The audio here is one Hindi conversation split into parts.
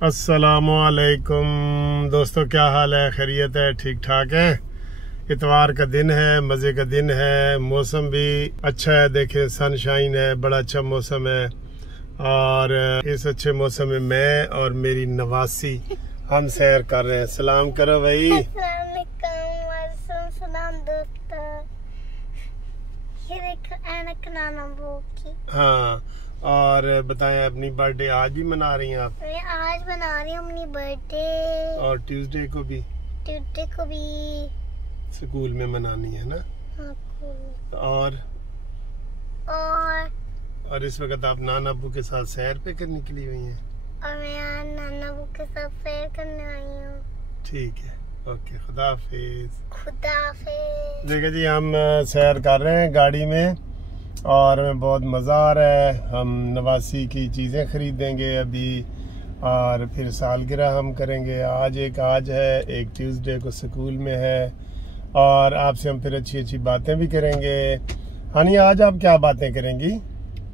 अस्सलामुअलैकुम दोस्तों, क्या हाल है? खैरियत है? ठीक ठाक है। इतवार का दिन है, मज़े का दिन है, मौसम भी अच्छा है। देखें, सनशाइन है, बड़ा अच्छा मौसम है। और इस अच्छे मौसम में मैं और मेरी नवासी हम सैर कर रहे हैं। सलाम करो भाई। हाँ, और बताएं, अपनी बर्थडे आज भी मना रही हैं आप? मैं आज मना रही हूँ अपनी बर्थडे। और ट्यूसडे को भी स्कूल में मनानी है ना? हाँ, और इस वक्त आप नाना अब्बू के साथ सैर पे करने निकली हुई हैं? और मैं आज नाना अब्बू के साथ सैर करने आई हूँ। ठीक है, ओके, खुदा हाफिज। खुदा हाफिज। देखिए जी, हम सैर कर रहे हैं गाड़ी में और हमें बहुत मज़ा आ रहा है। हम नवासी की चीज़ें खरीदेंगे अभी, और फिर सालगिरह हम करेंगे। आज है, एक ट्यूसडे को स्कूल में है, और आपसे हम फिर अच्छी अच्छी बातें भी करेंगे। हानी, आज आप क्या बातें करेंगी?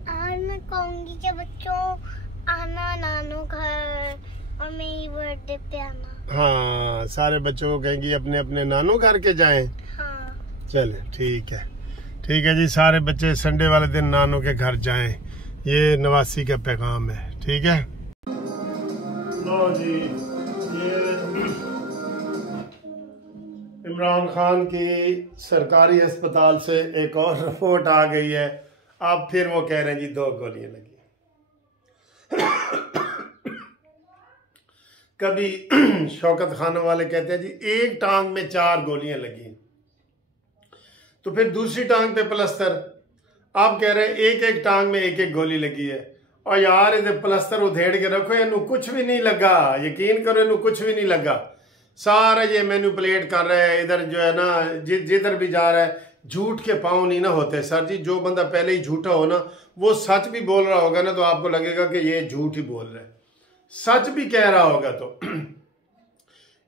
आज मैं कहूँगी कि बच्चों आना नानू घर और मेरी बर्थडे पे आना। हाँ, सारे बच्चों को कहेंगी अपने अपने नानू घर के जाएं। हाँ, चले, ठीक है जी। सारे बच्चे संडे वाले दिन नानू के घर जाएं, ये नवासी का पैगाम है। ठीक है। लो जी, ये इमरान खान की सरकारी अस्पताल से एक और रिपोर्ट आ गई है। अब फिर वो कह रहे हैं जी 2 गोलियां लगी। कभी शौकत खान वाले कहते हैं जी एक टांग में 4 गोलियां लगी, तो फिर दूसरी टांग पे प्लस्तर। आप कह रहे हैं एक एक टांग में एक एक गोली लगी है। और यार, इधर प्लस्तर उधेड़ के रखो, इनू कुछ भी नहीं लगा। यकीन करो, इनू कुछ भी नहीं लगा। सारा ये मैनिपुलेट कर रहा है। इधर जो है ना, जिधर भी जा रहा है, झूठ के पाँव नहीं ना होते सर जी। जो बंदा पहले ही झूठा हो ना, वो सच भी बोल रहा होगा ना, तो आपको लगेगा कि ये झूठ ही बोल रहा है। सच भी कह रहा होगा तो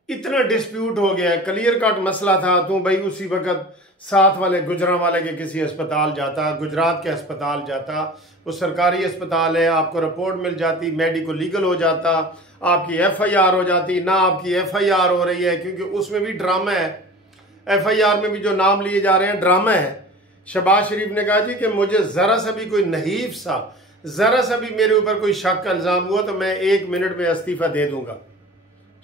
इतना डिस्प्यूट हो गया है, क्लियर कट मसला था। तो भाई उसी वक्त साथ वाले गुजरांवाले के किसी अस्पताल जाता, गुजरात के अस्पताल जाता, वो सरकारी अस्पताल है, आपको रिपोर्ट मिल जाती, मेडिको लीगल हो जाता, आपकी FIR हो जाती। ना आपकी FIR हो रही है, क्योंकि उसमें भी ड्रामा है। FIR में भी जो नाम लिए जा रहे हैं ड्रामा है। शहबाज शरीफ ने कहा जी कि मुझे जरा सा भी कोई नहीफ सा, जरा सा भी मेरे ऊपर कोई शक का इल्जाम हुआ तो मैं 1 मिनट में इस्तीफा दे दूंगा।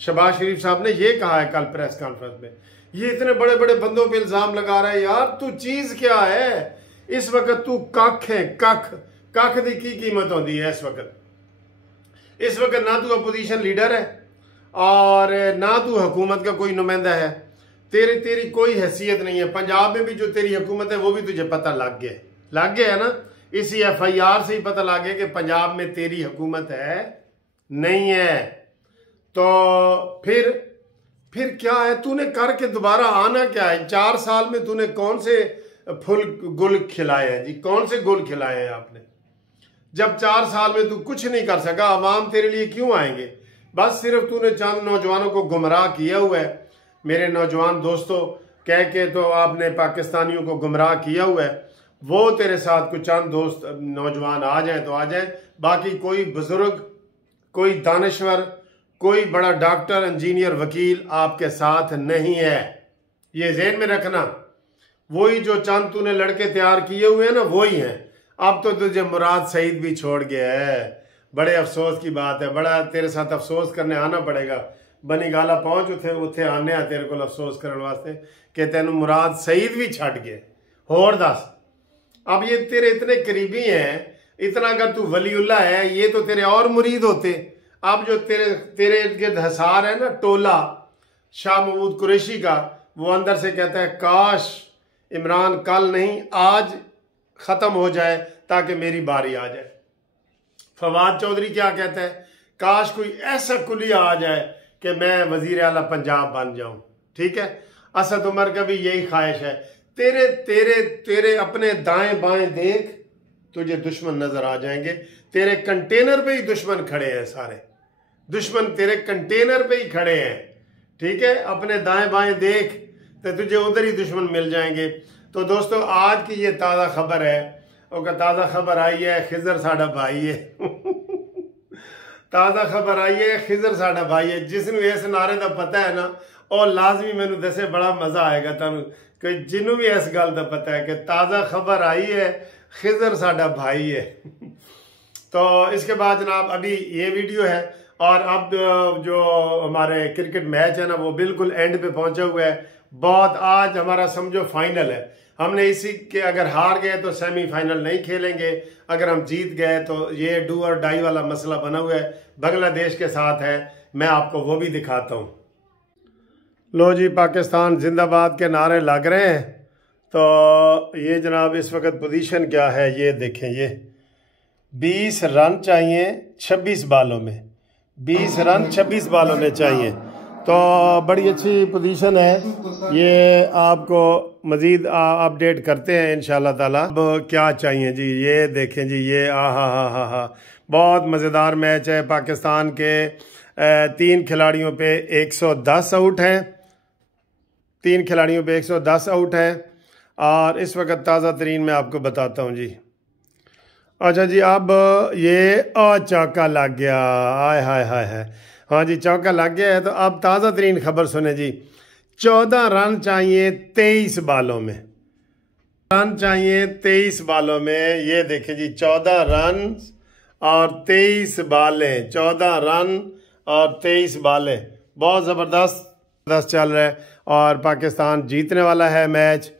शहबाज शरीफ साहब ने यह कहा है कल प्रेस कॉन्फ्रेंस में। ये इतने बड़े बड़े बंदों पे इल्जाम लगा रहा है। यार, तू चीज क्या है इस वक्त? तू कख है, कख की कीमत होती है इस वक्त ना तू अपोजिशन लीडर है और ना तू हुकूमत का कोई नुमाइंदा है। तेरी कोई हैसियत नहीं है। पंजाब में भी जो तेरी हुकूमत है वो भी तुझे पता लग गया है ना। इसी FIR से ही पता लग गया कि पंजाब में तेरी हुकूमत है नहीं है। तो फिर क्या है? तूने करके दोबारा आना क्या है? 4 साल में तूने कौन से गुल खिलाए हैं जी? कौन से गुल खिलाए हैं आपने? जब 4 साल में तू कुछ नहीं कर सका, अवाम तेरे लिए क्यों आएंगे? बस सिर्फ तूने चंद नौजवानों को गुमराह किया हुआ है। मेरे नौजवान दोस्तों कह के तो आपने पाकिस्तानियों को गुमराह किया हुआ है। वो तेरे साथ कुछ चंद दोस्त नौजवान आ जाए तो आ जाए, बाकी कोई बुजुर्ग, कोई दानिश्वर, कोई बड़ा डॉक्टर, इंजीनियर, वकील आपके साथ नहीं है। ये ज़हन में रखना। वही जो चंद तूने लड़के तैयार किए हुए हैं ना, वही हैं। अब तो तुझे मुराद सईद भी छोड़ गया है। बड़े अफसोस की बात है। बड़ा तेरे साथ अफसोस करने आना पड़ेगा। बनी गाला पहुंच उथे आने आ तेरे को अफसोस करने वास्ते कि तेन मुराद सईद भी छड़ गए। होर दस, अब ये तेरे इतने करीबी हैं, इतना अगर तू वलीउल्लाह है, ये तो तेरे और मुरीद होते। अब जो तेरे इर्द गिर्द हसार है ना, टोला शाह महमूद कुरैशी का, वो अंदर से कहता है काश इमरान कल नहीं आज खत्म हो जाए ताकि मेरी बारी आ जाए। फवाद चौधरी क्या कहता है? काश कोई ऐसा कुलिया आ जाए कि मैं वजीर आला पंजाब बन जाऊं। ठीक है, असद उमर का भी यही ख्वाहिश है। तेरे अपने दाएं बाएं देख, तुझे दुश्मन नजर आ जाएंगे। तेरे कंटेनर पे ही दुश्मन खड़े हैं। सारे दुश्मन तेरे कंटेनर पे ही खड़े हैं। ठीक है, अपने दाएं बाएं देख तो तुझे उधर ही दुश्मन मिल जाएंगे। तो दोस्तों, आज की ये ताज़ा खबर है, और ताज़ा खबर आई है, खिजर साडा भाई है ताज़ा खबर आई है, खिजर साडा भाई है। जिसनू इस नारे का पता है ना, और लाजमी मैनू दसे, बड़ा मजा आएगा तुहानू कि जिन्हों भी इस गल का पता है कि ताज़ा खबर आई है, खिजर साडा भाई है। तो इसके बाद जनाब अभी ये वीडियो है, और अब जो हमारे क्रिकेट मैच है ना वो बिल्कुल एंड पे पहुंचा हुआ है। बहुत आज हमारा समझो फाइनल है। हमने इसी के अगर हार गए तो सेमीफाइनल नहीं खेलेंगे, अगर हम जीत गए तो ये डू और डाई वाला मसला बना हुआ है, बांग्लादेश के साथ है। मैं आपको वो भी दिखाता हूँ। लो जी, पाकिस्तान जिंदाबाद के नारे लग रहे हैं। तो ये जनाब इस वक्त पोजीशन क्या है ये देखें। ये 20 रन चाहिए 26 बालों में, 20 रन 26 बालों में चाहिए। तो बड़ी अच्छी पोजीशन है। ये आपको मज़ीद अपडेट करते हैं इंशाल्लाह ताला। अब क्या चाहिए जी, ये देखें जी, ये हा बहुत मज़ेदार मैच है। पाकिस्तान के 3 खिलाड़ियों पे 110 आउट हैं, 3 खिलाड़ियों पे 110 आउट हैं। और इस वक्त ताज़ा तरीन मैं आपको बताता हूँ जी। अच्छा जी, अब ये चौका लग गया, आय हाय हाय हाय, हाँ जी चौका लग गया है। तो अब ताज़ा तरीन खबर सुने जी। 14 रन चाहिए 23 बालों में, रन चाहिए 23 बालों में। ये देखें जी, 14 रन और 23 बालें, 14 रन और 23 बालें, बहुत ज़बरदस्त चल रहा है। और पाकिस्तान जीतने वाला है मैच।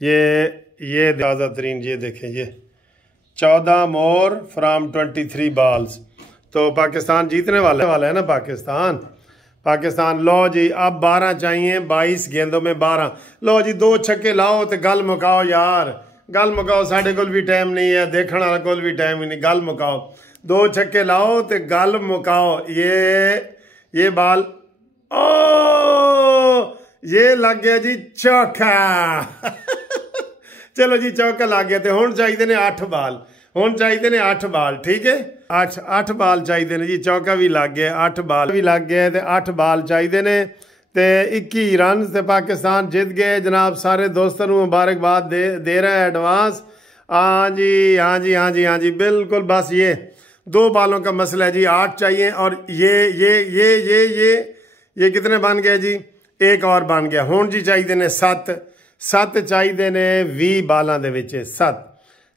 ये ताज़ा तरीन ये देखें, ये 14 मोर फ्राम 23 बॉल्स। तो पाकिस्तान जीतने वाला है ना पाकिस्तान। लो जी, अब 12 चाहिए 22 गेंदों में 12। लो जी, 2 छक्के लाओ तो गल मुकाओ यार, गल मुकाओ। साढ़े कोल भी टाइम नहीं है, देखने वाला कोल भी टाइम ही नहीं, गल मुकाओ। 2 छक्के लाओ तो गल मुकाओ। ये बॉल, ओ ये लग गया जी चौका। चलो जी, चौका लग गया। तो हुण चाहिए ने 8 बाल, हुण चाहिए ने 8 बाल, ठीक है। 8 बाल चाहिए ने जी। चौका भी लग गया, 8 बाल भी लग गए, तो 8 बाल चाहिए ने। तो 21 रन से पाकिस्तान जीत गए जनाब। सारे दोस्तों को मुबारकबाद दे रहे हैं एडवांस। हाँ जी, बिल्कुल। बस ये 2 बालों का मसला है जी, 8 चाहिए। और ये कितने बन गए जी? 1 और बन गया। हुण जी चाहिए ने 7 चाहिए ने 20 बालों दे विच,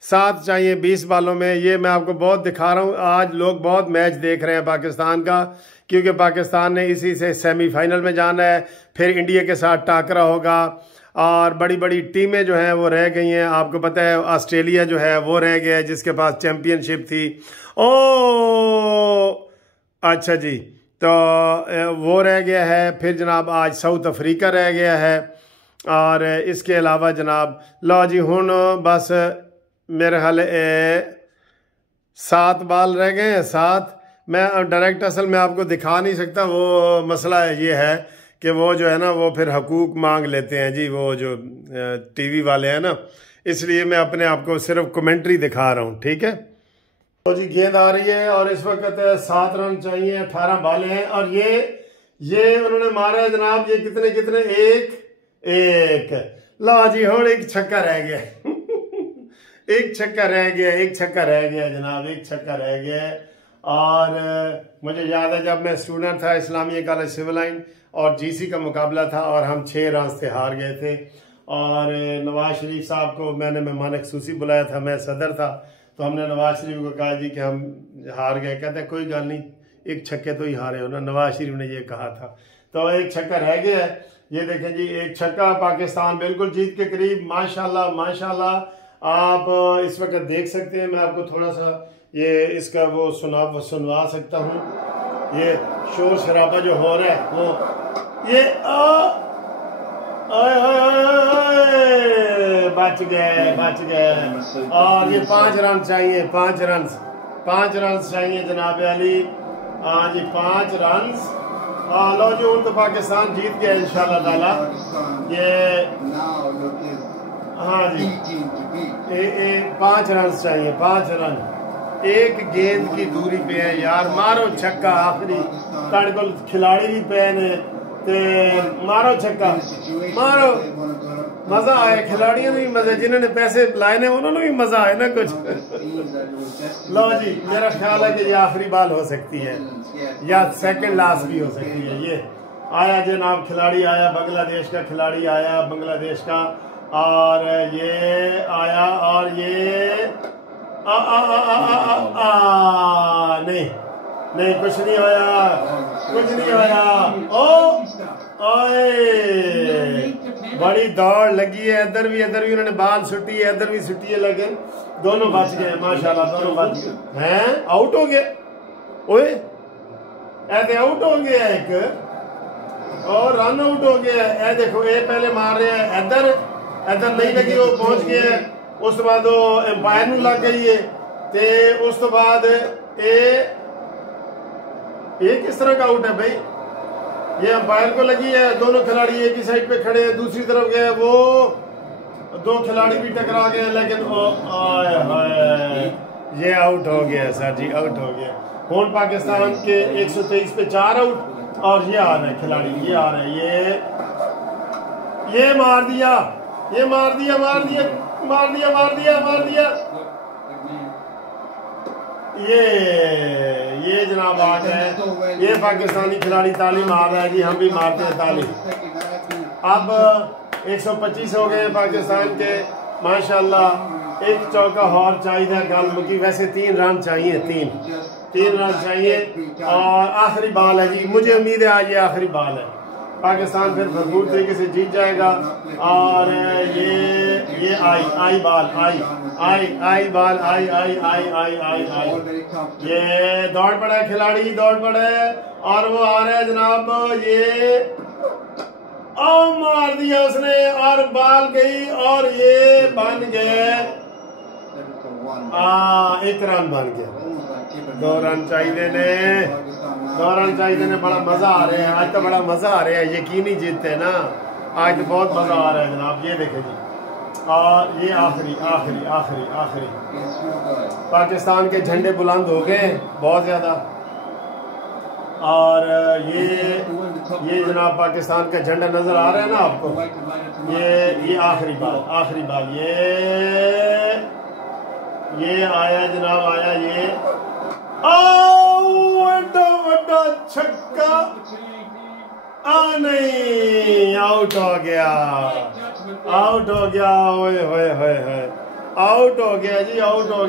7 चाहिए 20 बालों में। ये मैं आपको बहुत दिखा रहा हूँ। आज लोग बहुत मैच देख रहे हैं पाकिस्तान का, क्योंकि पाकिस्तान ने इसी से सेमीफाइनल में जाना है। फिर इंडिया के साथ टाकरा होगा, और बड़ी बड़ी टीमें जो हैं वो रह गई हैं। आपको पता है ऑस्ट्रेलिया जो है वो रह गया है, जिसके पास चैम्पियनशिप थी। अच्छा जी, तो वो रह गया है। फिर जनाब आज साउथ अफ्रीका रह गया है। और इसके अलावा जनाब लो जी, हुण बस मेरे ख्याल 7 बाल रह गए हैं, 7। मैं डायरेक्ट असल में आपको दिखा नहीं सकता। वो मसला ये है कि वो जो है ना वो फिर हकूक मांग लेते हैं जी, वो जो टीवी वाले हैं ना, इसलिए मैं अपने आप को सिर्फ कमेंट्री दिखा रहा हूँ, ठीक है। तो जी गेंद आ रही है, और इस वक्त 7 रन चाहिए, 18 बालें हैं। और ये उन्होंने मारा है जनाब। ये कितने एक ला जी, हुण 1 छक्का रह गया। 1 छक्का रह गया जनाब, 1 छक्का रह गया। और मुझे याद है जब मैं स्टूडेंट था इस्लामिया कॉलेज सिविल लाइन, और जीसी का मुकाबला था, और हम 6 रन से हार गए थे। और नवाज शरीफ साहब को मैंने मेहमान खसूसी बुलाया था, मैं सदर था। तो हमने नवाज शरीफ को कहा जी कि हम हार गए। कहते हैं कोई गल नहीं, 1 छक्के तो ही हारे हो ना, नवाज शरीफ ने ये कहा था। तो 1 छक्का रह गया है। ये देखें जी, 1 छक्का। पाकिस्तान बिल्कुल जीत के करीब, माशाल्लाह। आप इस वक्त देख सकते हैं, मैं आपको थोड़ा सा ये इसका वो सुनवा सकता हूँ। ये शोर शराबा जो हो रहा है वो ये बच गए। और ये 5 रन चाहिए, 5 रन चाहिए जनाब अली। हाँ जी, 5 रन। लो जी, तो पाकिस्तान जीत गया इंशाल्लाह ताला। ये हाँ जी, 5 रन चाहिए, 5 रन। 1 गेंद की दूरी पे है यार। मारो छक्का आखिरी, ताड़े को खिलाड़ी भी पे ने, ते मारो छक्का, मारो। मजा आया, खिलाड़ियों ने भी मजा, जिन्होंने पैसे लाए ने उन्होंने भी मजा आया ना कुछ। लो जी, मेरा ख्याल है कि ये आखिरी बाल हो सकती है या सेकंड लास्ट भी हो सकती है। ये आया जनाब, खिलाड़ी आया, बांग्लादेश का खिलाड़ी आया, बांग्लादेश का, और ये आया, और ये नहीं नहीं, कुछ नहीं होया, कुछ नहीं होया। ओ ओए, बड़ी दौड़ लगी है, इधर भी उन्होंने बाल सुटी है, इधर भी सुटी है, लेकिन दोनों बच गए माशाल्लाह, दोनों बच गए हैं। आउट हो गए, ओए ऐसे आउट हो गया एक, और रन आउट हो गया। ऐ देखो, ये पहले मार रहे हैं, इधर नहीं लगी, वो पहुंच गए, उस बाद वो एम्पायर नूं लग गई है, ते उस तो बाद ये किस तरह का आउट है भाई? ये अंपायर को लगी है, दोनों खिलाड़ी एक ही साइड पे खड़े हैं, दूसरी तरफ गए, वो दो खिलाड़ी भी टकरा गए, लेकिन ये आउट हो गया सर जी, आउट हो गया। कौन पाकिस्तान के 123 पे 4 आउट, और ये आ रहे हैं खिलाड़ी, ये आ रहे हैं, ये मार दिया, ये मार दिया, मार दिया, मार दिया, मार दिया, मार दिया। ये जनाब आठ है, ये पाकिस्तानी खिलाड़ी ताली मार रहा है जी, हम भी मारते हैं ताली। अब 125 हो गए पाकिस्तान के माशाल्लाह। एक चौका और चाहिए गल मुकी, वैसे 3 रन चाहिए, 3 रन चाहिए, और आखिरी बॉल है जी, मुझे उम्मीद है आज ये आखिरी बॉल है, पाकिस्तान फिर भरपूर तरीके से जीत जाएगा। और ये आई बॉल, आई बॉल, आई, ये दौड़ पड़ा है, खिलाड़ी दौड़ पड़ा है, और वो आ रहा है जनाब, ये मार दिया उसने, और बॉल गई, और ये बन गए 1 रन बन गया। 2 रन चाहिए ने, 2 रन चाहिए ने। बड़ा मजा आ रहा है आज, तो बड़ा मजा आ रहा है, यकीनी जीतते ना आज, तो बहुत मजा आ रहा है जनाब। ये देखें जी, और ये आखिरी पाकिस्तान के झंडे बुलंद हो गए बहुत ज्यादा, और ये जनाब पाकिस्तान का झंडा नजर आ रहा है ना आपको, ये आखिरी बाल, ये आया जनाब, आया ये, बड़ा छक्का, नहीं, आउट हो गया, ओए होए होए, आउट हो गया जी, आउट हो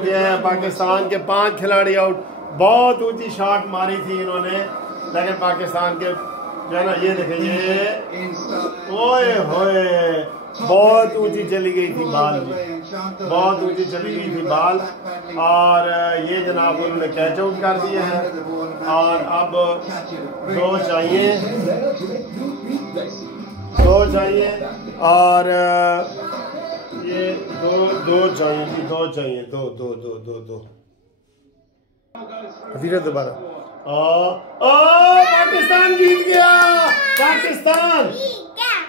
गया। पाकिस्तान के 5 खिलाड़ी आउट। बहुत ऊंची शॉट मारी थी इन्होंने, लेकिन पाकिस्तान के जो है ना, ये देखें, ओए होए, बहुत ऊंची चली गई थी बाल, बहुत ऊंची चली गई थी बाल, और ये जनाब उन्होंने कैच आउट कर दिया है, और अब 2 चाहिए, और ये दो चाहिए, दो फिर दोबारा। पाकिस्तान जीत गया,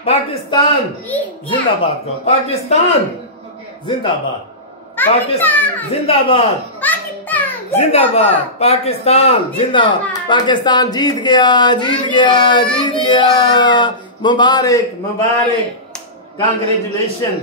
पाकिस्तान जिंदाबाद, पाकिस्तान जिंदाबाद, पाकिस्तान जिंदाबाद, पाकिस्तान जीत गया। मुबारक, कांग्रेचुलेशन।